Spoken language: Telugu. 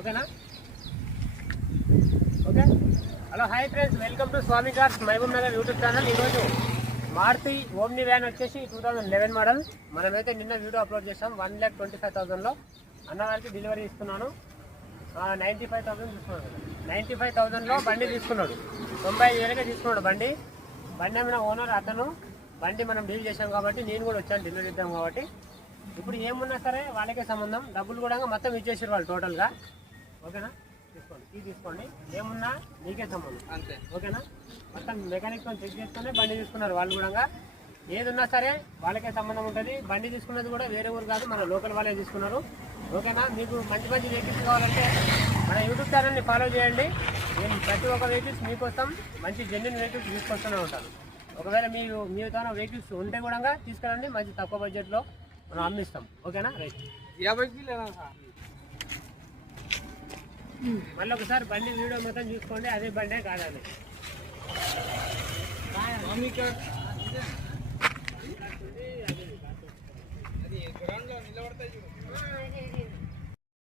ఓకేనా? Okay. Hello hi friends, welcome to Swami cars Mahbubnagar YouTube channel. ఈరోజు మారుతి ఓమ్ని వ్యాన్ వచ్చేసి 2011 మోడల్. మనమైతే నిన్న వీడియో అప్లోడ్ చేసాం. 1,25,000లో అన్నవారికి డెలివరీ ఇస్తున్నాను. 95,000 తీసుకున్నాడు. 95,000లో బండి తీసుకున్నాడు. 95,000కే తీసుకున్నాడు బండి. బండి ఏమైనా ఓనర్ అతను. బండి మనం డీల్ చేసాం కాబట్టి నేను కూడా వచ్చాను డెలివరీ ఇద్దాం కాబట్టి. ఇప్పుడు ఏమున్నా సరే వాళ్ళకే సంబంధం. డబ్బులు కూడా మొత్తం ఇచ్చేసారు వాళ్ళు టోటల్గా. ఓకేనా? తీసుకోండి, ఇది తీసుకోండి. ఏమున్నా నీకే సంబంధం అంతే. ఓకేనా? మొత్తం మెకానిక్ చెక్ చేసుకుని బండి తీసుకున్నారు వాళ్ళు కూడా. ఏది ఉన్నా సరే వాళ్ళకే సంబంధం ఉంటుంది. బండి తీసుకున్నది కూడా వేరే ఊరు కాదు, మన లోకల్ వాళ్ళే తీసుకున్నారు. ఓకేనా? మీకు మంచి మంచి వెహికల్స్ కావాలంటే మన యూట్యూబ్ ఛానల్ని ఫాలో చేయండి. నేను ప్రతి ఒక్క వెహికల్స్ మీకోసం మంచి జెన్యున్ వెహికల్స్ తీసుకొస్తూనే ఉంటాను. ఒకవేళ మీ తన వెహికల్స్ ఉంటే కూడా తీసుకురండి, మంచి తక్కువ బడ్జెట్లో మనం అమ్మిస్తాం. ఓకేనా? రైట్. 50 మళ్ళీ ఒకసారి బండి వీడియో మొత్తం చూసుకోండి. అదే బండే కాదండి.